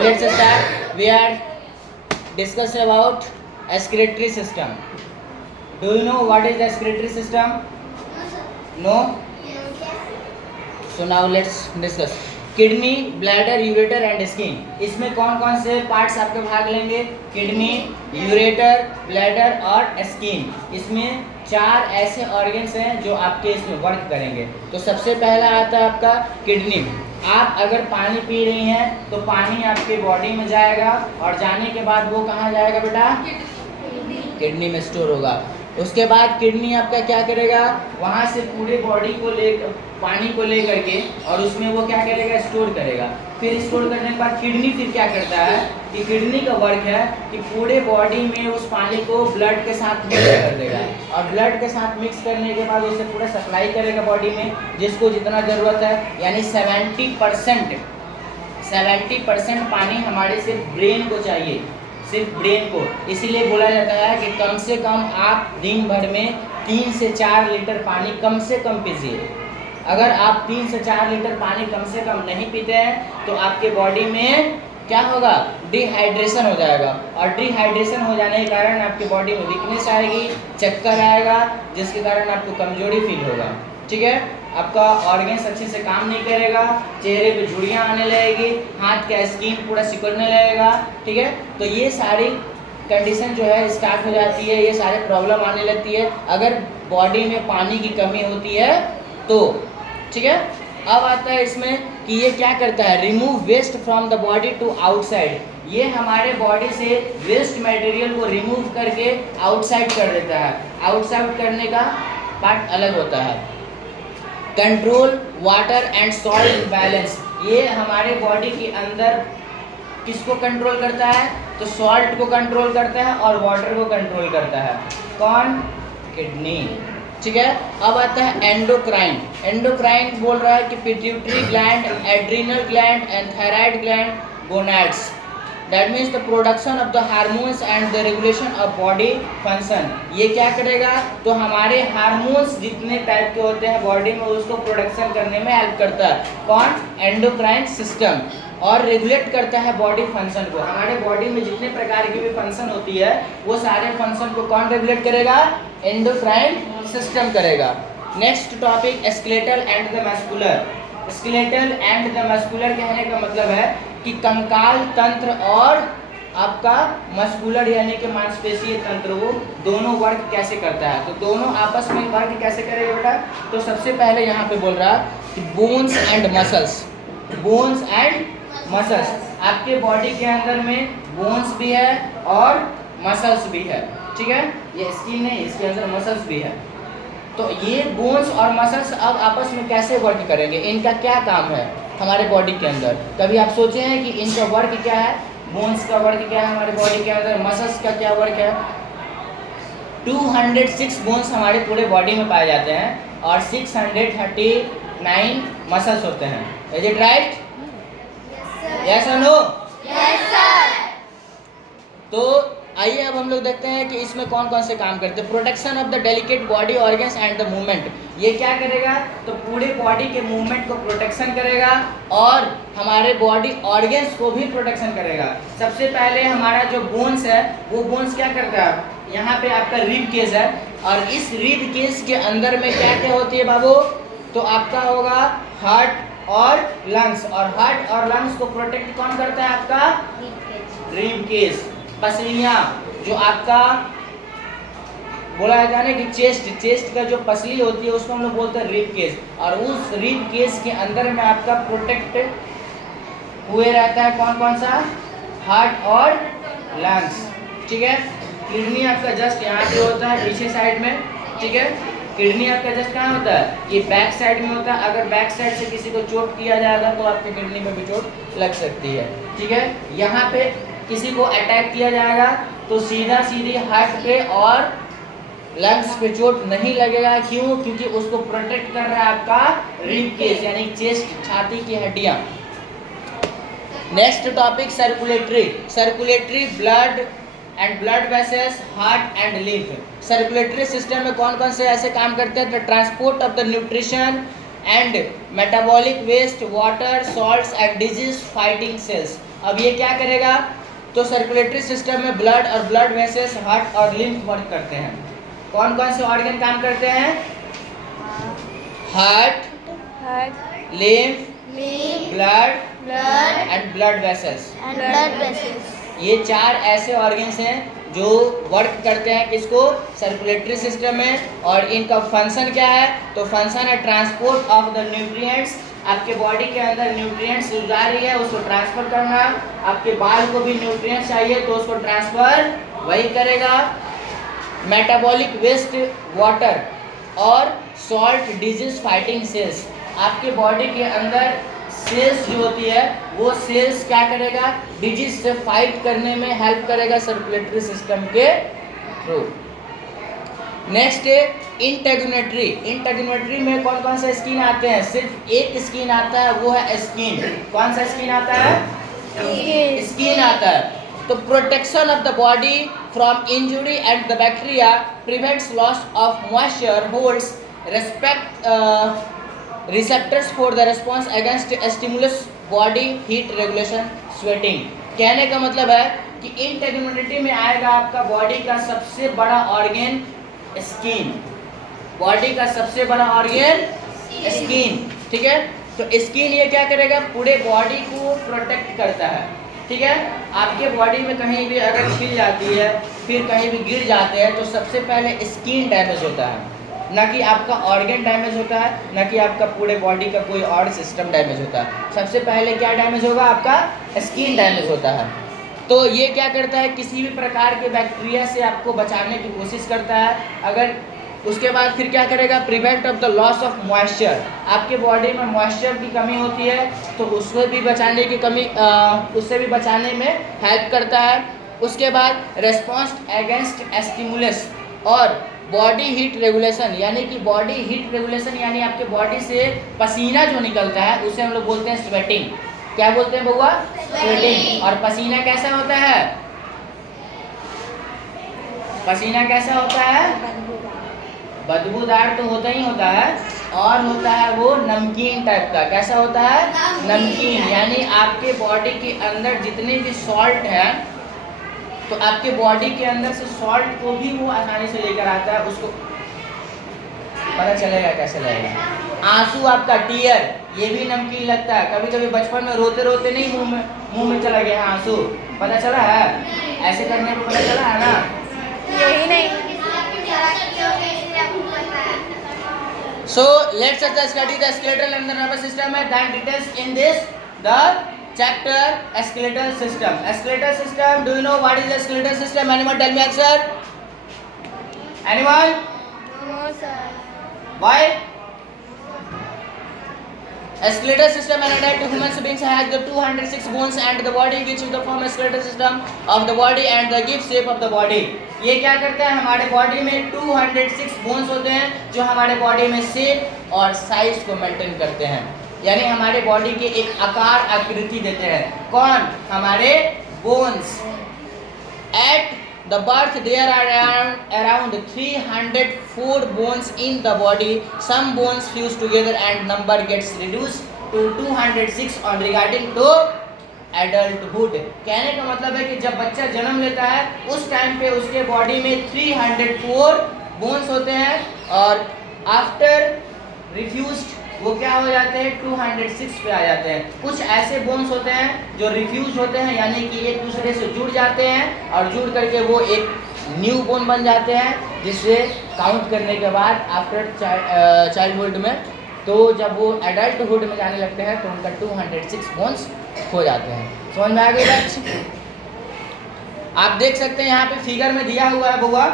let's start. We are discuss about excretory system. Do you know what is the excretory system? No? So now let's discuss. Kidney, bladder, ureter and skin. इसमें कौन कौन से parts आपके भाग लेंगे? Kidney, ureter, bladder और skin. इसमें 4 ऐसे ऑर्गन्स हैं जो आपके इसमें वर्क करेंगे. तो सबसे पहला आता है आपका किडनी. आप अगर पानी पी रही हैं तो पानी आपके बॉडी में जाएगा और जाने के बाद वो कहाँ जाएगा बेटा? किडनी में स्टोर होगा. उसके बाद किडनी आपका क्या करेगा? वहाँ से पूरे बॉडी को लेकर पानी को लेकर के और उसमें वो क्या करेगा? स्टोर करेगा. फिर स्टोर करने के बाद किडनी फिर क्या करता है कि किडनी का वर्क है कि पूरे बॉडी में उस पानी को ब्लड के साथ मिक्स कर देगा और ब्लड के साथ मिक्स करने के बाद उसे पूरा सप्लाई करेगा बॉडी में जिसको जितना ज़रूरत है. यानी 70% पानी हमारे सिर्फ ब्रेन को चाहिए, सिर्फ ब्रेन को. इसीलिए बोला जाता है कि कम से कम आप दिन भर में 3 से 4 लीटर पानी कम से कम पीजिए. अगर आप 3 से 4 लीटर पानी कम से कम नहीं पीते हैं तो आपके बॉडी में क्या होगा? डिहाइड्रेशन हो जाएगा और डिहाइड्रेशन हो जाने के कारण आपके बॉडी में वीकनेस आएगी, चक्कर आएगा, जिसके कारण आपको कमजोरी फील होगा. ठीक है, आपका ऑर्गन्स अच्छे से काम नहीं करेगा, चेहरे पे झुर्रियाँ आने लगेगी, हाथ का स्किन पूरा सिकुड़ने लगेगा. ठीक है, तो ये सारी कंडीशन जो है स्टार्ट हो जाती है, ये सारे प्रॉब्लम आने लगती है अगर बॉडी में पानी की कमी होती है तो. ठीक है, अब आता है इसमें कि ये क्या करता है? Remove waste from the body to outside. ये हमारे बॉडी से वेस्ट मटेरियल को रिमूव करके आउटसाइड कर देता है. आउटसाइड करने का पार्ट अलग होता है. Control water and salt balance. ये हमारे बॉडी के अंदर किसको कंट्रोल करता है? तो सॉल्ट को कंट्रोल करता है और वाटर को कंट्रोल करता है. कौन? किडनी. ठीक है, अब आता है एंडोक्राइन. एंडोक्राइन बोल रहा है कि pituitary gland, adrenal gland and thyroid gland, gonads. That means the production of the hormones and the regulation of body function. ये क्या करेगा? तो हमारे हार्मोन्स जितने टाइप के होते हैं बॉडी में उसको प्रोडक्शन करने में हेल्प करता है. कौन? Endocrine system. और रेगुलेट करता है बॉडी फंक्शन को. हमारे बॉडी में जितने प्रकार की भी फंक्शन होती है वो सारे फंक्शन को कौन रेगुलेट करेगा? एंडोक्राइन सिस्टम करेगा. Next topic skeletal and the muscular. Skeletal and the muscular कहने का मतलब है कि कंकाल तंत्र और आपका मस्कुलर यानी कि मांसपेशीय तंत्र वो दोनों वर्क कैसे करता है. तो दोनों आपस में वर्क कैसे करेगा बेटा? तो सबसे पहले यहाँ पे बोल रहा कि bones and muscles. Bones and muscles. आपके बॉडी के अंदर में बोन्स भी है और मसल्स भी है. ठीक है, ये स्किन नहीं, इसके अंदर मसल्स भी है. तो ये बोन्स और मसल्स अब आपस में कैसे वर्क करेंगे? इनका क्या काम है हमारे बॉडी के अंदर? कभी आप सोचे हैं कि इनका वर्क क्या है? बोन्स का वर्क क्या है हमारे बॉडी के अंदर? मसल्स का क्या वर्क है? 206 बोन्स हमारे पूरे बॉडी में पाए जाते हैं और 639 मसल्स होते हैं. Is it right? यस और नो? Yes sir. तो आइए अब हम लोग देखते हैं कि इसमें कौन कौन से काम करते हैं. Protection of the delicate body organs and the movement. ये क्या करेगा? तो पूरे बॉडी के मूवमेंट को प्रोटेक्शन करेगा और हमारे बॉडी ऑर्गन्स को भी प्रोटेक्शन करेगा. सबसे पहले हमारा जो बोन्स है वो बोन्स क्या करता है? यहाँ पे आपका रिब केज है और इस रिब केज के अंदर में क्या क्या होती है बाबू? तो आपका होगा हार्ट और लंग्स. और हार्ट और लंग्स को प्रोटेक्ट कौन करता है? आपका रिब केज. पसलियाँ जो आपका बोला जाता है ना कि चेस्ट का जो पसली होती है उसको हम लोग बोलते हैं रिब केज. और उस रिब केज के अंदर में आपका प्रोटेक्ट हुए रहता है कौन कौन सा? हार्ट और लंग्स. ठीक है, किडनी आपका जस्ट यहाँ पे होता है पीछे साइड में. ठीक है, किडनी आपका जस्ट कहाँ होता है? ये बैक साइड में होता है. अगर बैक साइड से किसी को चोट किया जाएगा तो आपके किडनी में भी चोट लग सकती है. ठीक है, यहाँ पे किसी को अटैक किया जाएगा तो सीधा सीधी हार्ट पे और लंग्स पे चोट नहीं लगेगा. क्यों? क्योंकि उसको प्रोटेक्ट कर रहा है आपका रिब केज यानी चेस्ट, छाती की हड्डियां. Next topic circulatory. Circulatory blood and blood vessels, heart and lymph. Circulatory system में कौन कौन से ऐसे काम करते हैं? The transport of the nutrition and metabolic waste, water, salts and disease fighting cells. अब ये क्या करेगा, तो सर्कुलेटरी सिस्टम में ब्लड और ब्लड वेसल्स, हार्ट और लिम्फ वर्क करते हैं। कौन कौन से ऑर्गन काम करते हैं? Heart, lymph, blood and blood vessels. ये 4 ऐसे ऑर्गन्स हैं जो वर्क करते हैं किसको? सर्कुलेटरी सिस्टम में। और इनका फंक्शन क्या है? तो फंक्शन है ट्रांसपोर्ट ऑफ द न्यूट्रिएंट्स। आपके बॉडी के अंदर न्यूट्रिएंट्स जा रही है, उसको ट्रांसफर करना। आपके बाल को भी न्यूट्रिएंट्स चाहिए तो उसको ट्रांसफर वही करेगा। मेटाबॉलिक वेस्ट, वाटर और सॉल्ट, डिजीज फाइटिंग सेल्स। आपके बॉडी के अंदर सेल्स जो होती है वो सेल्स क्या करेगा? डिजीज से फाइट करने में हेल्प करेगा सर्कुलेटरी सिस्टम के थ्रू। नेक्स्ट है इंटेगुमेटरी। इंटेगुमेटरी में कौन कौन से स्किन आते हैं? सिर्फ एक स्किन आता है, वो है स्किन। कौन सा स्किन आता है? स्किन आता है। तो protection of the body from injury and the bacteria, prevents loss of moisture, holds receptors for the response against stimulus, body heat regulation, sweating. कहने का मतलब है कि इंटेग्युमेटरी में आएगा आपका बॉडी का सबसे बड़ा ऑर्गन स्किन। बॉडी का सबसे बड़ा ऑर्गन स्किन, ठीक है। तो स्किन ये क्या करेगा? पूरे बॉडी को प्रोटेक्ट करता है, ठीक है। आपके बॉडी में कहीं भी अगर छिल जाती है, फिर कहीं भी गिर जाते हैं, तो सबसे पहले स्किन डैमेज होता है, ना कि आपका ऑर्गन डैमेज होता है, ना कि आपका पूरे बॉडी का कोई और सिस्टम डैमेज होता है। सबसे पहले क्या डैमेज होगा? आपका स्किन डैमेज होता है। तो ये क्या करता है? किसी भी प्रकार के बैक्टीरिया से आपको बचाने की कोशिश करता है। अगर उसके बाद फिर क्या करेगा? Prevent of the loss of moisture. आपके बॉडी में मॉइस्चर की कमी होती है तो उससे भी बचाने की उससे भी बचाने में हेल्प करता है। उसके बाद रेस्पॉन्स अगेंस्ट स्टिमुलस और बॉडी हीट रेगुलेशन, यानी कि बॉडी हीट रेगुलेशन यानी आपके बॉडी से पसीना जो निकलता है उसे हम लोग बोलते हैं स्वेटिंग। क्या बोलते हैं बउआ? स्वेटिंग। और पसीना कैसा होता है? पसीना कैसा होता है? बदबूदार तो होता ही होता है, और होता है वो नमकीन टाइप का। कैसा होता है? नमकीन। यानी आपके बॉडी के अंदर जितने भी सॉल्ट है, तो आपके बॉडी के अंदर से सॉल्ट को भी वो आसानी से लेकर आता है। उसको पता चलेगा कैसे लगेगा। आंसू आपका टीयर, ये भी नमकीन लगता है। कभी कभी बचपन में रोते रोते नहीं मुंह में चला गया आंसू, पता चला है? ऐसे करने को पता चला है ना? यही नहीं। So let's just study the skeletal and the nervous system and then details in this the chapter skeletal system. Skeletal system, do you know what is the skeletal system? Anyone tell me answer? Anyone? No sir. Why? A skeletal system and adult human beings has the 206 bones and the body which is the form skeletal system of the body and the give shape of the body. ये क्या करता है? हमारे body में 206 bones होते हैं जो हमारे बॉडी में शेप और साइज को मेंटेन करते हैं, यानी हमारे बॉडी के एक आकार आकृति देते हैं। कौन? हमारे bones. At the birth there are around 304 bones in the body. Some bones fuse together and number gets reduced to 206 on regarding to adulthood. कहने का मतलब है कि जब बच्चा जन्म लेता है उस टाइम पे उसके बॉडी में 304 बोन्स होते हैं, और आफ्टर रिफ्यूज्ड वो क्या हो जाते हैं? 206 पे आ जाते हैं। कुछ ऐसे बोन्स होते हैं जो रिफ्यूज होते हैं, यानी कि एक दूसरे से जुड़ जाते हैं और जुड़ करके वो एक न्यू बोन बन जाते हैं, जिससे काउंट करने के बाद आफ्टर चाइल्डहुड में, तो जब वो एडल्टहुड में जाने लगते हैं तो उनका 206 बोन्स हो जाते हैं। समझ में आ गई बात? आप देख सकते हैं यहाँ पे फिगर में दिया हुआ है बुआ।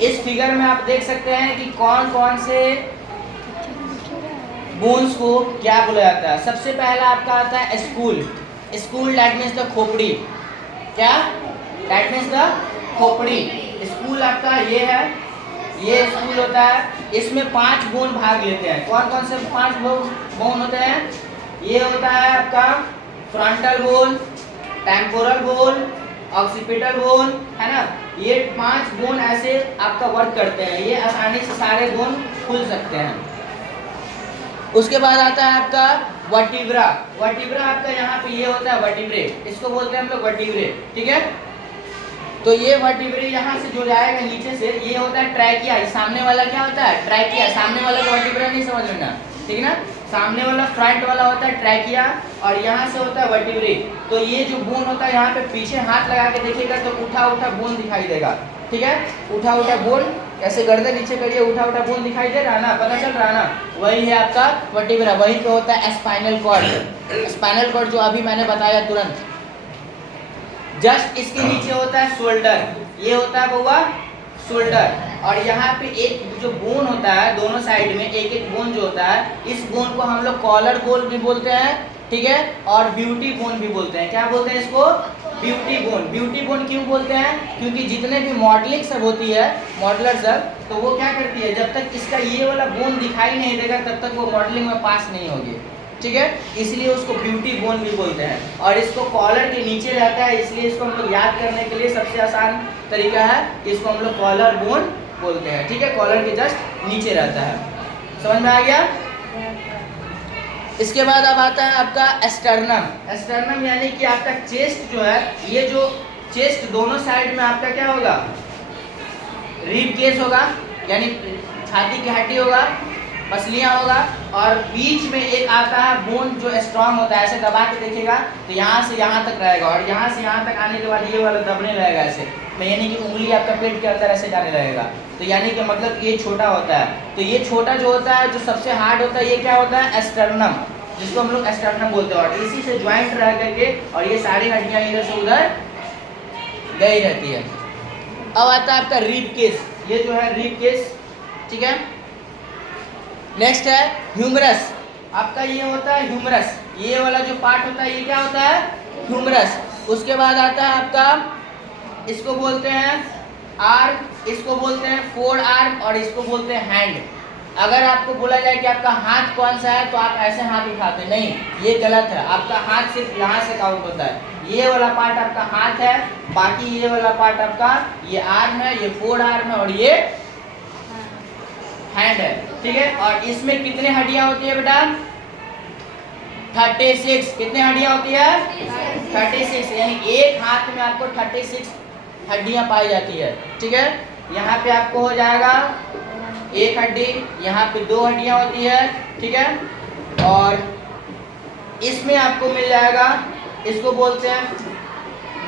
इस फिगर में आप देख सकते हैं कि कौन कौन से बोन्स को क्या बोला जाता है। सबसे पहला आपका आता है school. School that means the खोपड़ी। क्या? दैट मीन्स द खोपड़ी। स्कूल आपका ये है, ये स्कूल होता है। इसमें 5 बोन भाग लेते हैं। कौन कौन से 5 बोन होते हैं? ये होता है आपका frontal bone, temporal bone, occipital bone, है ना। ये 5 बोन ऐसे आपका वर्क करते हैं। ये आसानी से सारे बोन खुल सकते हैं। उसके बाद आता है आपका वर्टिब्रा। वर्टिब्रा आपका यहाँ पे ये होता है वर्टिब्रे, इसको बोलते हैं हम लोग वर्टिब्रे, ठीक है। तो ये वर्टिब्रे यहाँ से जो जाएगा नीचे से, ये होता है ट्रैकिया। सामने वाला क्या होता है? ट्रैकिया। सामने वाला को वर्टिब्रा नहीं समझ लेना, ठीक है ना। सामने वाला फ्रंट वाला होता है ट्रैकिया और यहाँ से होता है वर्टिब्रे। तो ये जो बोन होता है यहाँ पे पीछे हाथ लगा के देखिएगा तो उठा उठा बोन दिखाई देगा, ठीक है। उठा उठा बोन, ऐसे गर्दन नीचे करिए, उठा उठा बोन दिखाई दे रहा ना, पता चल रहा ना, वही है आपका वर्टिब्रा। वहीं पे होता है स्पाइनल कॉर्ड। स्पाइनल कॉर्ड जो अभी मैंने बताया तुरंत। जस्ट इसके नीचे होता है शोल्डर, ये होता है बउआ शोल्डर। और यहाँ पे एक जो बोन होता है दोनों साइड में एक एक बोन जो होता है, इस बोन को हम लोग कॉलर बोन भी बोलते हैं, ठीक है, और ब्यूटी बोन भी बोलते हैं। क्या बोलते हैं इसको? Beauty bone. ब्यूटी बोन क्यों बोलते हैं? क्योंकि जितने भी मॉडलिंग सब होती है, मॉडलर सब, तो वो क्या करती है, जब तक इसका ये वाला बोन दिखाई नहीं देगा तब तक वो मॉडलिंग में पास नहीं होगी, ठीक है। इसलिए उसको ब्यूटी बोन भी बोलते हैं। और इसको कॉलर के नीचे रहता है, इसलिए इसको हम लोग याद करने के लिए सबसे आसान तरीका है, इसको हम लोग कॉलर बोन बोलते हैं, ठीक है। कॉलर के जस्ट नीचे रहता है। समझ में आ गया? इसके बाद अब आता है आपका एस्टर्नम। एस्टर्नम यानी कि आपका चेस्ट जो है, ये जो चेस्ट दोनों साइड में आपका क्या होगा? रिब केस होगा, यानी छाती की हड्डी होगा, मसलियाँ होगा, और बीच में एक आता है बोन जो स्ट्रांग होता है, ऐसे दबा के देखिएगा तो यहाँ से यहाँ तक रहेगा, और यहाँ से यहाँ तक आने के बाद ये वाला दबने लगेगा ऐसे, यानी कि उंगली आपका पेट के अंदर ऐसे जाने लगेगा। तो यानी कि मतलब ये छोटा होता है। तो ये छोटा जो होता है, जो सबसे हार्ड होता है, ये क्या होता है? एस्टर्नम, जिसको हम लोग एस्टर्नम बोलते हैं। और इसी से ज्वाइंट रह करके और ये सारी हड्डियाँ इधर से उधर गई रहती है। अब आता है आपका रिब केस, ये जो है रिब केस, ठीक है। नेक्स्ट है ह्यूमरस। आपका ये होता है ह्यूमरस, ये वाला जो पार्ट होता है ये क्या होता है? ह्यूमरस। उसके बाद आता है आपका, इसको बोलते हैं आर्म, इसको बोलते हैं फोर आर्म, और इसको बोलते हैं हैंड। अगर आपको बोला जाए कि आपका हाथ कौन सा है तो आप ऐसे हाथ उठाते नहीं, ये गलत है। आपका हाथ सिर्फ यहाँ से काउंट होता है, ये वाला पार्ट आपका हाथ है, बाकी ये वाला पार्ट आपका ये आर्म है, ये फोर आर्म है, और ये हैंड है, ठीक है। और इसमें कितने हड्डियां होती है बेटा? 36। कितने हड्डियां होती है? 36। यानी एक हाथ में आपको 36 हड्डियां पाई जाती है, ठीक है। यहाँ पे आपको हो जाएगा एक हड्डी, यहाँ पे 2 हड्डियां होती है, ठीक है। और इसमें आपको मिल जाएगा, इसको बोलते हैं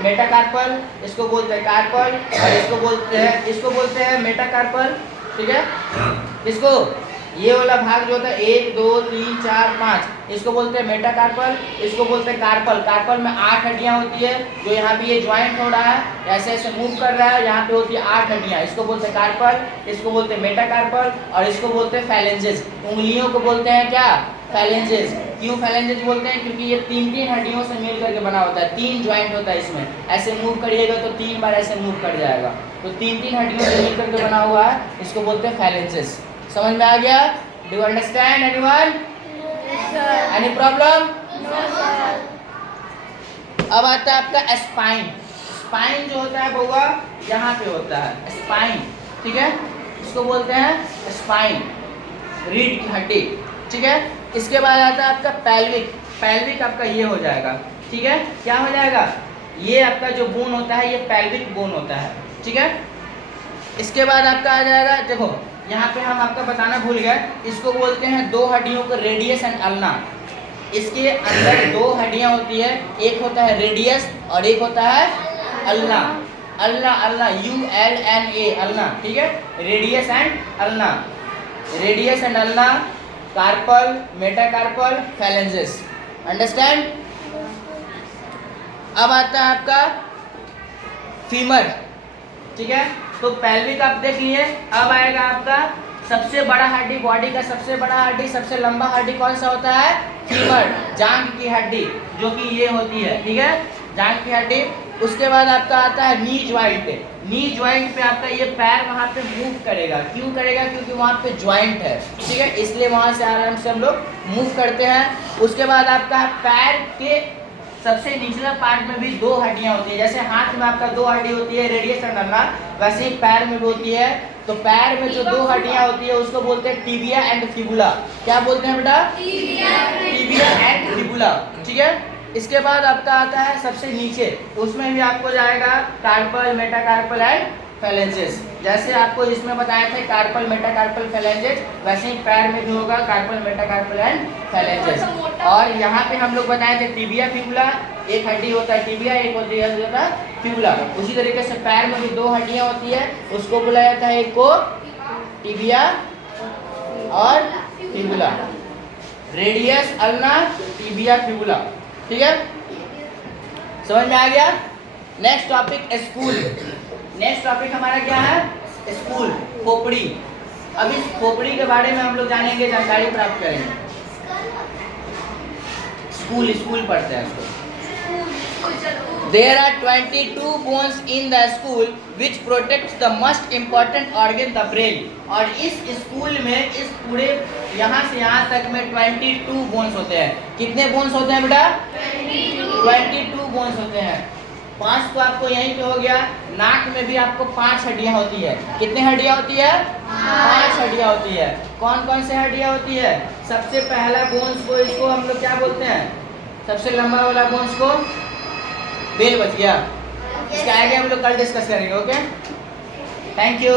मेटाकार्पल, इसको बोलते हैं कार्पल, और इसको बोलते हैं मेटाकार्पल, ठीक है। इसको ये वाला भाग जो होता है 1 2 3 4 5, इसको बोलते हैं मेटाकार्पल, इसको बोलते हैं कार्पल। कार्पल में 8 हड्डियां होती है, जो यहाँ पे ये ज्वाइंट हो रहा है, ऐसे ऐसे मूव कर रहा है, यहाँ पे होती है 8 हड्डियां, इसको बोलते हैं कार्पल, इसको बोलते हैं मेटाकार्पल, और इसको बोलते हैं फैलेंजेस। उंगलियों को बोलते हैं क्या? फैलेंजेस। क्यों फैलेंजेस बोलते हैं? क्योंकि ये 3-3 हड्डियों से मिल करके बना होता है, 3 ज्वाइंट होता है इसमें, ऐसे मूव करिएगा तो 3 बार ऐसे मूव कर जाएगा, तो 3-3 हड्डियों से मिल करके बना हुआ है, इसको बोलते हैं फैलेंजेस। समझ में आ गया? Do you understand anyone? Any problem? अब आता है आपका स्पाइन। स्पाइन जो होता है बउआ यहाँ पे होता है स्पाइन, ठीक है, इसको बोलते हैं स्पाइन, रीढ़ की हड्डी, ठीक है। इसके बाद आता है आपका पेल्विक। पेल्विक आपका ये हो जाएगा, ठीक है। क्या हो जाएगा? ये आपका जो बोन होता है ये पेल्विक बोन होता है, ठीक है। इसके बाद आपका आ जाएगा, देखो यहाँ पे हम आपका बताना भूल गए, इसको बोलते हैं 2 हड्डियों को रेडियस एंड अल्ना। इसके अंदर 2 हड्डियाँ होती है, एक होता है रेडियस और एक होता है ulna. Ulna, ulna, ULNA, ulna, ठीक है। Radius and ulna, radius and ulna, carpal, metacarpal, phalanges. Understand? अब आता है आपका फीमर, ठीक है। तो पेल्विक आप देख लिए, अब आएगा आपका सबसे बड़ा हड्डी, बॉडी का सबसे बड़ा हड्डी, सबसे लंबा हड्डी कौन सा होता है? फीमर, जांघ की हड्डी, जो कि ये होती है, ठीक है, जांघ की हड्डी। उसके बाद आपका आता है नी ज्वाइंट। नी ज्वाइंट पे आपका ये पैर वहाँ पे मूव करेगा। क्यों करेगा? क्योंकि वहाँ पे ज्वाइंट है, ठीक है, इसलिए वहाँ से आराम से हम लोग मूव करते हैं। उसके बाद आपका पैर के सबसे निचला पार्ट में भी 2 हड्डियां होती है। जैसे हाथ में आपका 2 हड्डी होती है रेडियस एंड अल्ना, वैसे ही पैर में भी होती है। तो पैर में जो 2 हड्डियां होती है उसको बोलते हैं टिबिया एंड फिबुला। क्या बोलते हैं बेटा? Tibia and fibula. ठीक है। इसके बाद आपका आता है सबसे नीचे, उसमें भी आपको जाएगा कार्पल, मेटाकार्पल एंड फेलेंजेस। जैसे आपको इसमें बताया था कार्पल, मेटाकार्पल, फेलेंजेस, वैसे ही पैर में भी होगा कार्पल, मेटाकार्पल एंड फेलेंजेस। और यहाँ पे हम लोग बताए थे टिबिया फिबुला, एक हड्डी होता है टिबिया, एक होती है फिबुला। उसी तरीके से पैर में भी 2 हड्डियाँ होती है, उसको बोला जाता है एक को टिबिया और fibula, radius ulna tibia fibula. ठीक है, समझ में आ गया? Next topic school. Next topic हमारा क्या है? स्कूल, खोपड़ी। अब इस खोपड़ी के बारे में हम लोग जानेंगे, जानकारी प्राप्त करेंगे। स्कूल पढ़ते हैं इसको। There are 22 bones in the skull which protects the most important organ, the brain. और इस स्कूल में इस पूरे यहाँ से यहाँ तक में 22 बोन्स होते हैं। कितने बोन्स होते हैं बेटा? 22 बोन्स होते हैं। 5 तो आपको यहीं पे हो गया। नाक में भी आपको 5 हड्डियाँ होती है। कितने हड्डियाँ होती है? 5 हड्डियाँ होती है। कौन कौन से हड्डियाँ होती है? सबसे पहला बोन्स को, इसको हम लोग क्या बोलते हैं? सबसे लंबा वाला बोन्स को बेल बच गया। इसका आगे हम लोग कल डिस्कस करेंगे। Okay, thank you.